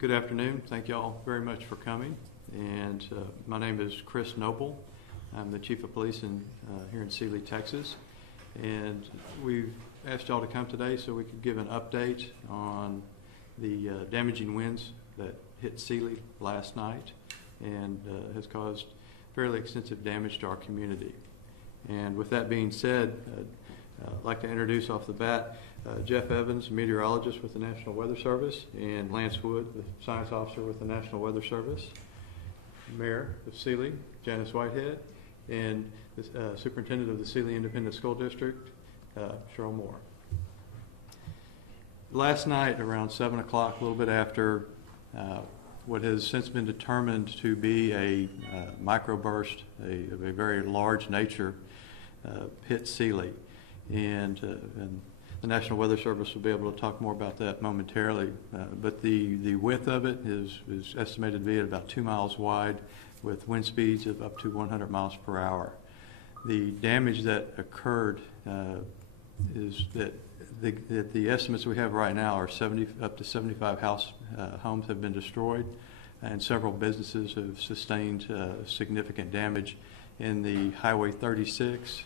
Good afternoon. Thank you all very much for coming. And my name is Chris Noble. I'm the Chief of Police here in Sealy, Texas. And we've asked y'all to come today so we could give an update on the damaging winds that hit Sealy last night and has caused fairly extensive damage to our community. And with that being said, I'd like to introduce off the bat Jeff Evans, meteorologist with the National Weather Service, and Lance Wood, the science officer with the National Weather Service, Mayor of Sealy, Janice Whitehead, and the Superintendent of the Sealy Independent School District, Cheryl Moore. Last night around 7 o'clock, a little bit after what has since been determined to be a microburst, a very large nature, hit Sealy. And the National Weather Service will be able to talk more about that momentarily. But the width of it is estimated to be at about 2 miles wide with wind speeds of up to 100 miles per hour. The damage that occurred is that the estimates we have right now are up to 75 homes have been destroyed, and several businesses have sustained significant damage in the Highway 36,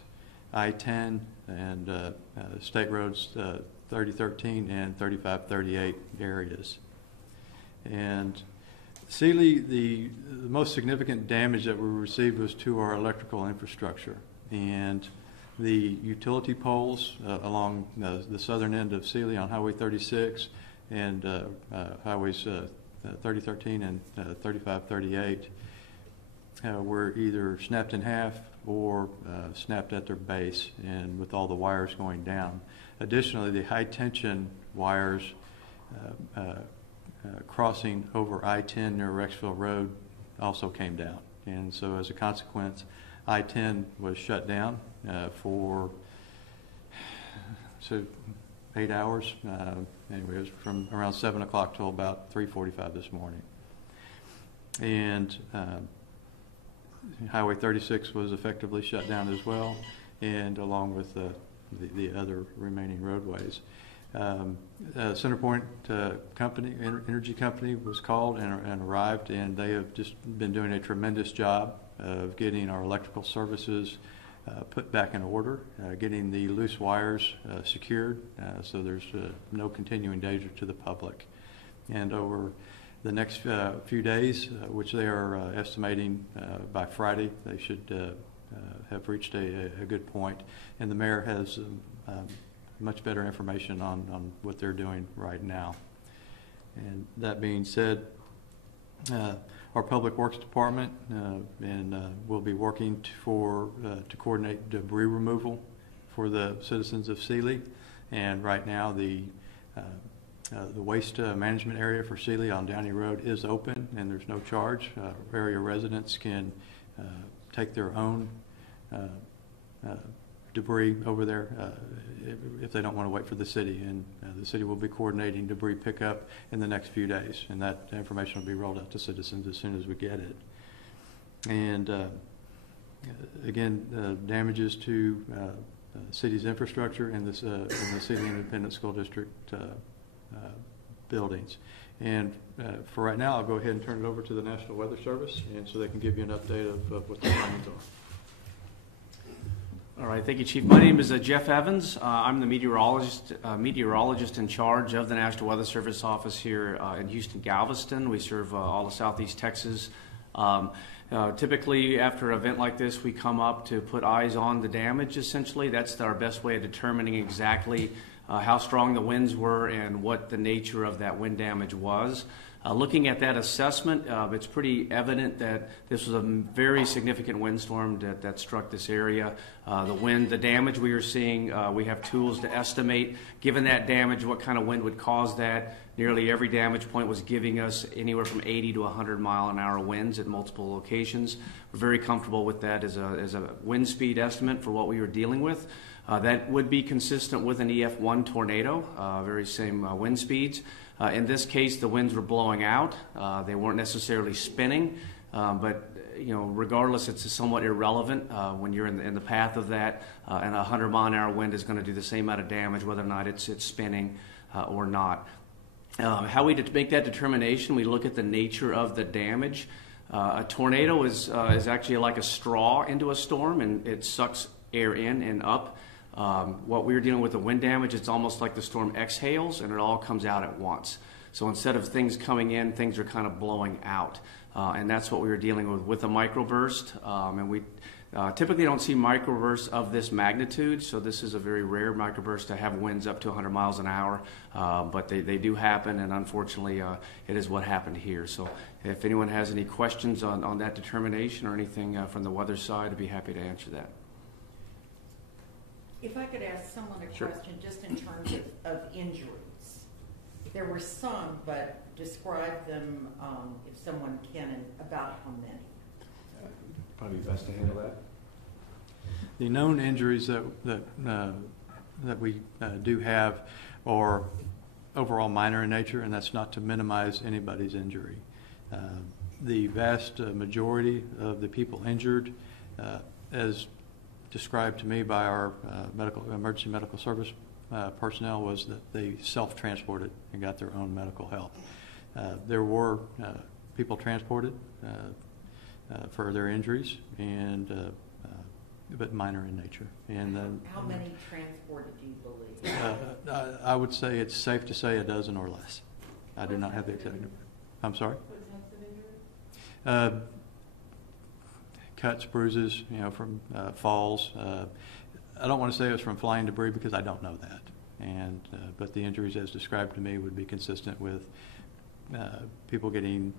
I-10, and State Roads 3013 and 3538 areas. And Sealy, the most significant damage that we received was to our electrical infrastructure. And the utility poles along the southern end of Sealy on Highway 36 and Highways 3013 and 3538 were either snapped in half or snapped at their base, and with all the wires going down. Additionally, the high tension wires crossing over I-10 near Rexville Road also came down. And so as a consequence, I-10 was shut down for 8 hours. Anyway, it was from around 7 o'clock till about 3:45 this morning. And Highway 36 was effectively shut down as well, and along with the other remaining roadways. CenterPoint Energy Company was called and arrived, and they have just been doing a tremendous job of getting our electrical services put back in order, getting the loose wires secured so there's no continuing danger to the public. And over the next few days, which they are estimating by Friday, they should have reached a good point. And the mayor has much better information on what they're doing right now. And that being said, our Public Works Department will be working to coordinate debris removal for the citizens of Sealy. And right now, the waste management area for Sealy on Downey Road is open, and there's no charge. Area residents can take their own debris over there if they don't want to wait for the city. And the city will be coordinating debris pickup in the next few days, and that information will be rolled out to citizens as soon as we get it. And again, damages to city's infrastructure and the Sealy Independent School District buildings. And for right now, I'll go ahead and turn it over to the National Weather Service, and so they can give you an update of what the plans are. All right, thank you, Chief. My name is Jeff Evans. I'm the meteorologist in charge of the National Weather Service office here in Houston, Galveston. We serve all of Southeast Texas. Typically, after an event like this, we come up to put eyes on the damage, essentially. That's our best way of determining exactly how strong the winds were and what the nature of that wind damage was. Looking at that assessment, it's pretty evident that this was a very significant windstorm that struck this area. The damage we are seeing, we have tools to estimate, given that damage, what kind of wind would cause that. Nearly every damage point was giving us anywhere from 80 to 100 mile-an-hour winds at multiple locations. We're very comfortable with that as a wind speed estimate for what we were dealing with. That would be consistent with an EF1 tornado, very same wind speeds. In this case, the winds were blowing out. They weren't necessarily spinning, but regardless, it's somewhat irrelevant when you're in the path of that. And a 100-mile-an-hour wind is going to do the same amount of damage, whether or not it's spinning or not. How we make that determination, we look at the nature of the damage. A tornado is actually like a straw into a storm, and it sucks air in and up. What we're dealing with the wind damage, it's almost like the storm exhales, and it all comes out at once. So instead of things coming in, things are kind of blowing out. And that's what we were dealing with a microburst. And we typically don't see microbursts of this magnitude, so this is a very rare microburst to have winds up to 100 miles an hour. But they do happen, and unfortunately, it is what happened here. So if anyone has any questions on that determination or anything from the weather side, I'd be happy to answer that. If I could ask someone a Sure. question just in terms of injuries. There were some, but describe them if someone can, and about how many. Probably best to handle that. The known injuries that we do have are overall minor in nature, and that's not to minimize anybody's injury. The vast majority of the people injured, as described to me by our emergency medical service personnel, was that they self-transported and got their own medical help. There were people transported for their injuries, but minor in nature. And How many transported do you believe? I would say it's safe to say a dozen or less. I do not have the exact number. I'm sorry? What types of injuries? Cuts, bruises, from falls. I don't want to say it was from flying debris because I don't know that. But the injuries as described to me would be consistent with people getting,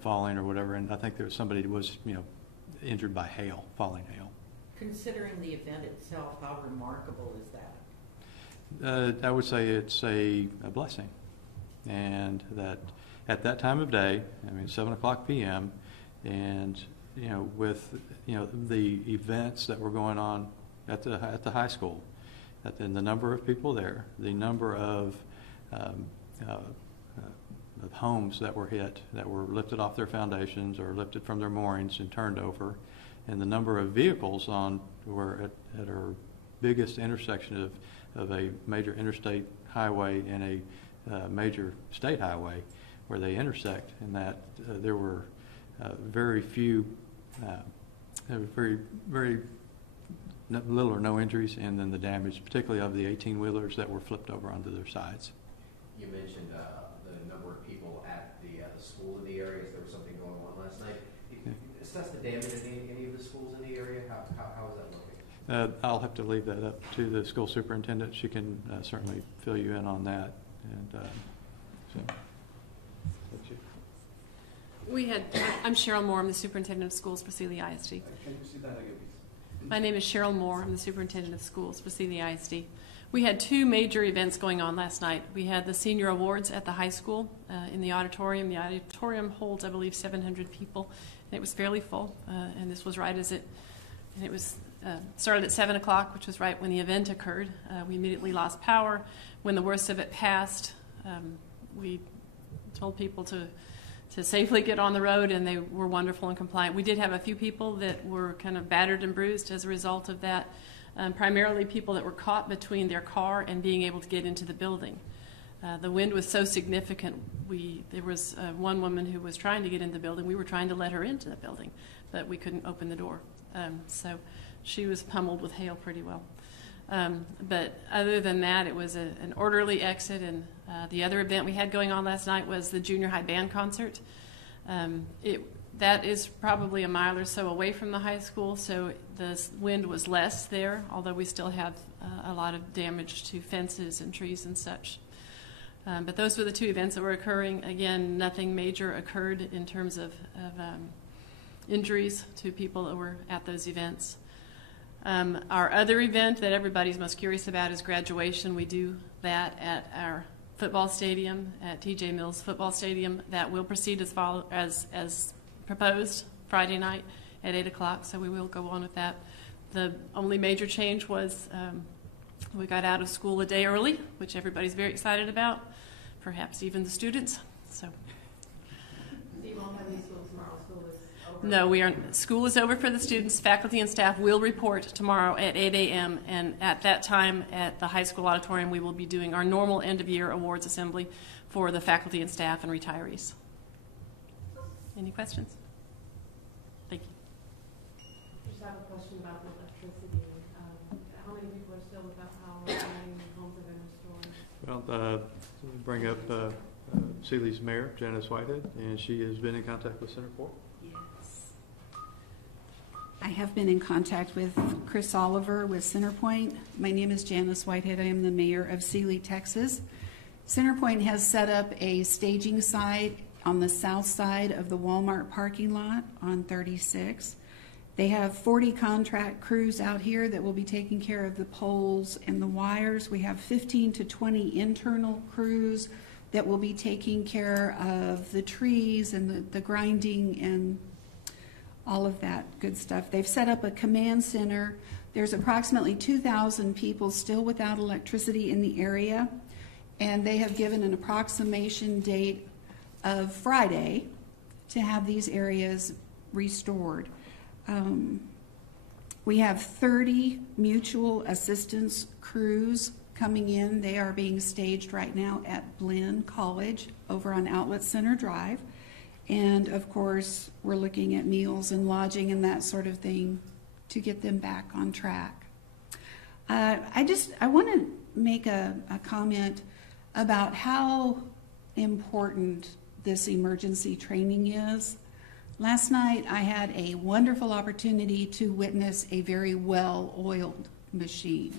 falling or whatever. And I think there was somebody who was, injured by hail, falling hail. Considering the event itself, how remarkable is that? I would say it's a blessing. And that at that time of day, 7 o'clock p.m., and, with, the events that were going on at the high school, and the number of people there, the number of homes that were hit, that were lifted off their foundations or lifted from their moorings and turned over, and the number of vehicles were at our biggest intersection of a major interstate highway and a major state highway where they intersect, and that there were very few, very little or no injuries, and then the damage, particularly of the 18-wheelers that were flipped over onto their sides. You mentioned the number of people at the school in the area. There was something going on last night. Assess the damage at any of the schools in the area. How is that looking? I'll have to leave that up to the school superintendent. She can certainly fill you in on that. And so, that's you. I'm Cheryl Moore. I'm the superintendent of schools for Sealy ISD. Can you see that again? My name is Cheryl Moore. I'm the superintendent of schools for Sealy ISD. We had two major events going on last night. We had the senior awards at the high school in the auditorium. The auditorium holds, I believe, 700 people, and it was fairly full. And this was right and it was started at 7 o'clock, which was right when the event occurred. We immediately lost power. When the worst of it passed, we told people to safely get on the road, and they were wonderful and compliant. We did have a few people that were kind of battered and bruised as a result of that, primarily people that were caught between their car and being able to get into the building. The wind was so significant, there was one woman who was trying to get in the building. We were trying to let her into the building, but we couldn't open the door. So she was pummeled with hail pretty well. But other than that, it was an orderly exit, and the other event we had going on last night was the junior high band concert. That is probably a mile or so away from the high school, so the wind was less there, although we still have a lot of damage to fences and trees and such. But those were the two events that were occurring. Again, nothing major occurred in terms of injuries to people that were at those events. Our other event that everybody's most curious about is graduation. We do that at our football stadium, at TJ Mills Football Stadium. That will proceed as proposed Friday night at 8 o'clock, so we will go on with that. The only major change was we got out of school a day early, which everybody's very excited about, perhaps even the students. So You won't have any school tomorrow. School is No, we are. School is over for the students. Faculty and staff will report tomorrow at 8 a.m. And at that time, at the high school auditorium, we will be doing our normal end-of-year awards assembly for the faculty and staff and retirees. Any questions? Thank you. I just have a question about the electricity. How many people are still without power? How many homes have been restored? Well, bring up Sealy's mayor, Janice Whitehead, and she has been in contact with Center Point. Yes. I have been in contact with Chris Oliver with Centerpoint. My name is Janice Whitehead. I am the mayor of Sealy, Texas. Centerpoint has set up a staging site on the south side of the Walmart parking lot on 36. They have 40 contract crews out here that will be taking care of the poles and the wires. We have 15 to 20 internal crews that will be taking care of the trees and the grinding and all of that good stuff. They've set up a command center. There's approximately 2,000 people still without electricity in the area, and they have given an approximation date of Friday to have these areas restored. We have 30 mutual assistance crews coming in. They are being staged right now at Blinn College over on Outlet Center Drive. And of course, we're looking at meals and lodging and that sort of thing to get them back on track. I want to make a comment about how important this emergency training is. Last night, I had a wonderful opportunity to witness a very well-oiled machine.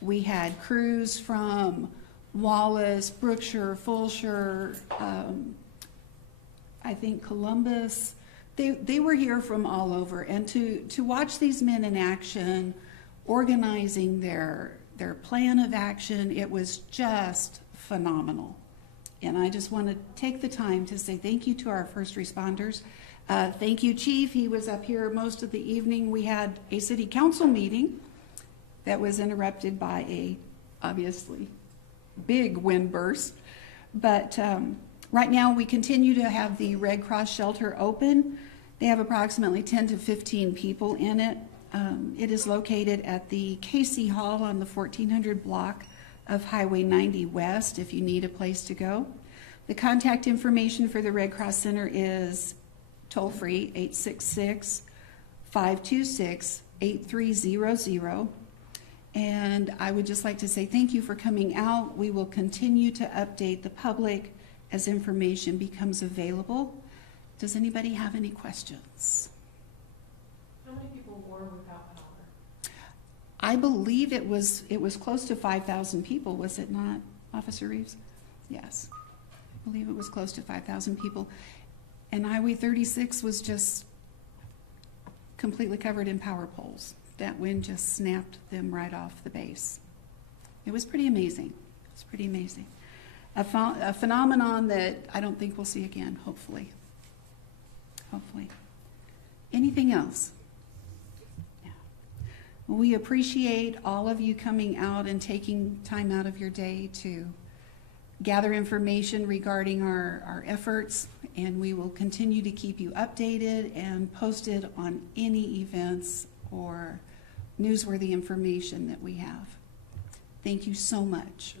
We had crews from Wallace, Brookshire, Fulshire, I think Columbus. They were here from all over. And to watch these men in action, organizing their plan of action, it was just phenomenal. And I just want to take the time to say thank you to our first responders. Thank you, Chief. He was up here most of the evening. We had a city council meeting that was interrupted by a, obviously, big wind burst. But right now we continue to have the Red Cross shelter open. They have approximately 10 to 15 people in it. It is located at the Casey Hall on the 1400 block of Highway 90 West if you need a place to go. The contact information for the Red Cross Center is toll-free 866-526-8300. And I would just like to say thank you for coming out. We will continue to update the public as information becomes available. Does anybody have any questions? How many people were without power? I believe it was close to 5,000 people, was it not, Officer Reeves? Yes, I believe it was close to 5,000 people. And Highway 36 was just completely covered in power poles. That wind just snapped them right off the base. It was pretty amazing. It was pretty amazing. A phenomenon that I don't think we'll see again, hopefully. Hopefully. Anything else? Yeah. Well, we appreciate all of you coming out and taking time out of your day to gather information regarding our efforts, and we will continue to keep you updated and posted on any events or newsworthy information that we have. Thank you so much.